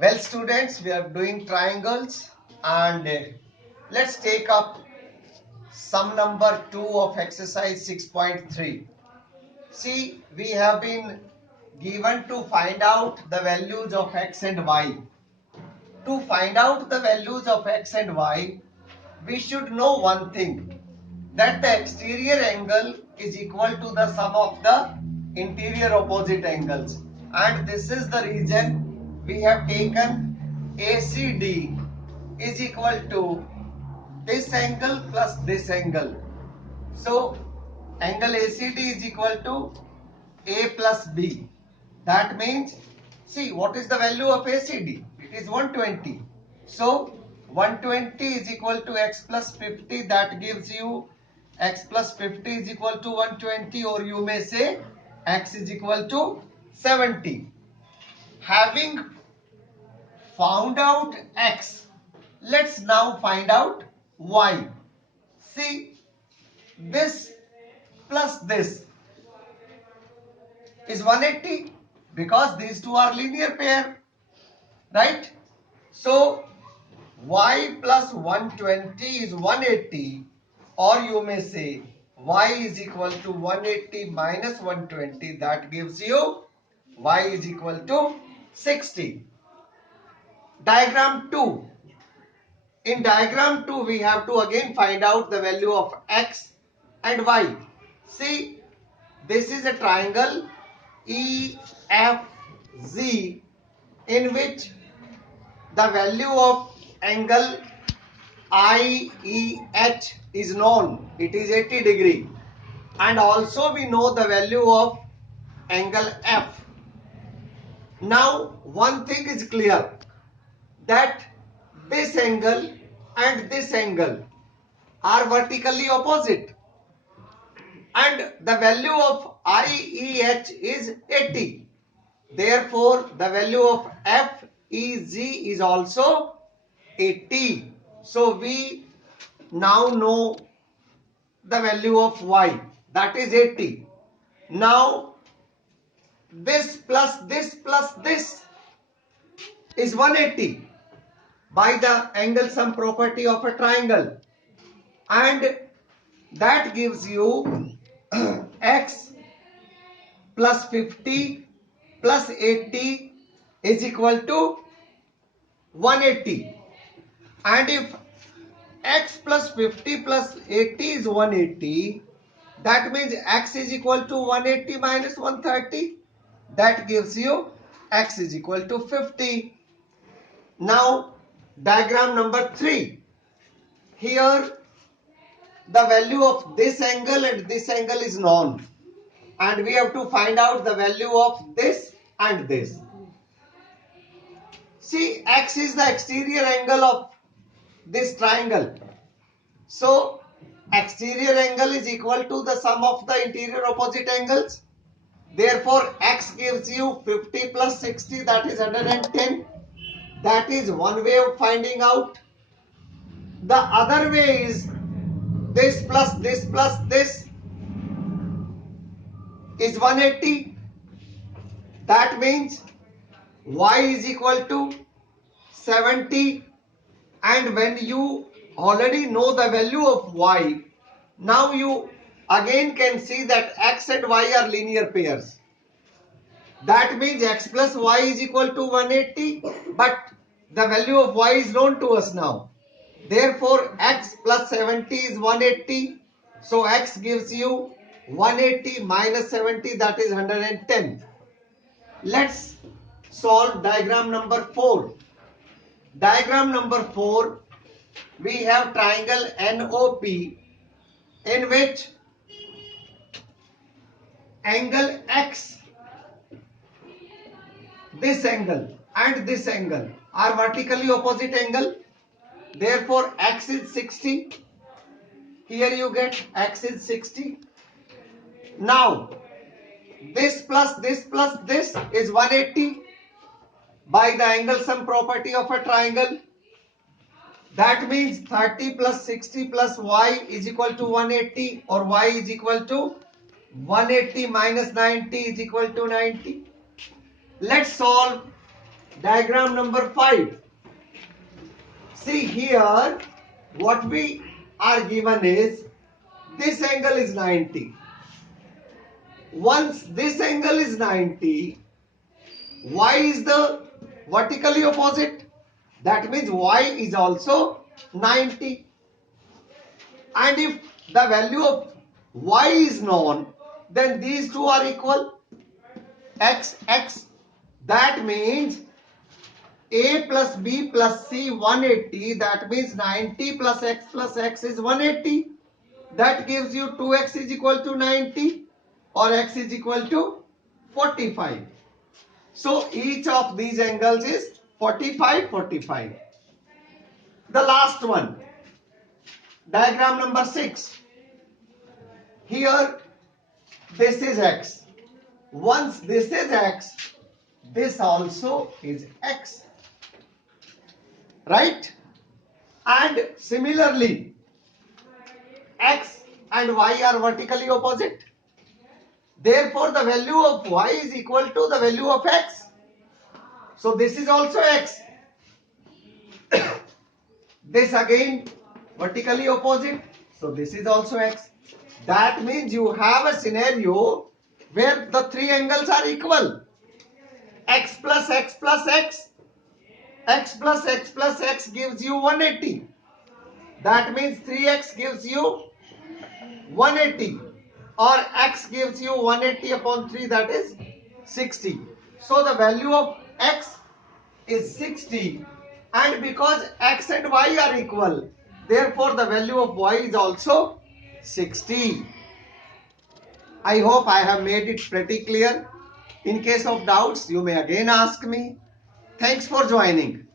Well, students, we are doing triangles and let's take up sum number 2 of exercise 6.3. See, we have been given to find out the values of x and y. To find out the values of x and y, we should know one thing, that the exterior angle is equal to the sum of the interior opposite angles, and this is the reason we have taken ACD is equal to this angle plus this angle. So angle ACD is equal to A plus B. That means, see, what is the value of ACD? It is 120. So 120 is equal to x plus 50. That gives you x plus 50 is equal to 120, or you may say x is equal to 70. Having found out x, let's now find out y. See, this plus this is 180 because these two are linear pair, right? So y plus 120 is 180, or you may say y is equal to 180 minus 120. That gives you y is equal to 60. Diagram 2. In diagram 2, we have to again find out the value of x and y. See, this is a triangle EFZ in which the value of angle IEH is known. It is 80 degree. And also we know the value of angle F. Now one thing is clear, that this angle and this angle are vertically opposite, and the value of IEH is 80. Therefore, the value of FEZ is also 80. So we now know the value of y, that is 80. Now this plus this plus this is 180 by the angle sum property of a triangle, and that gives you x plus 50 plus 80 is equal to 180. And if x plus 50 plus 80 is 180, that means x is equal to 180 minus 130. That gives you x is equal to 50. Now diagram number 3. Here the value of this angle and this angle is known, and we have to find out the value of this and this. See, x is the exterior angle of this triangle. So exterior angle is equal to the sum of the interior opposite angles. Therefore x gives you 50 plus 60, that is 110. That is one way of finding out. The other way is this plus this plus this is 180. That means y is equal to 70. And when you already know the value of y, now you again can see that x and y are linear pairs. That means x plus y is equal to 180, but the value of y is known to us now. Therefore x plus 70 is 180. So x gives you 180 minus 70, that is 110. Let's solve diagram number 4. Diagram number 4, we have triangle NOP in which angle x, this angle and this angle are vertically opposite angle. Therefore x is 60. Here you get x is 60. Now this plus this plus this is 180 by the angle sum property of a triangle. That means 30 plus 60 plus y is equal to 180, or y is equal to 180 minus 90 is equal to 90. Let's solve Diagram number 5. See here, what we are given is this angle is 90. Once this angle is 90, y is the vertically opposite. That means y is also 90. And if the value of y is known, then these two are equal. X, X. That means a plus b plus c 180. That means 90 plus x is 180. That gives you 2x is equal to 90 or x is equal to 45. So each of these angles is 45, 45. The last one, diagram number 6. Here this is x. Once this is x, this also is x. Right? And similarly, x and y are vertically opposite. Therefore, the value of y is equal to the value of x. So this is also x. This again vertically opposite. So this is also x. That means you have a scenario where the three angles are equal. X plus x plus x. X plus x plus x gives you 180. That means 3x gives you 180. Or x gives you 180 upon 3, that is 60. So the value of x is 60. And because x and y are equal, therefore the value of y is also 60. I hope I have made it pretty clear. In case of doubts, you may again ask me. Thanks for joining.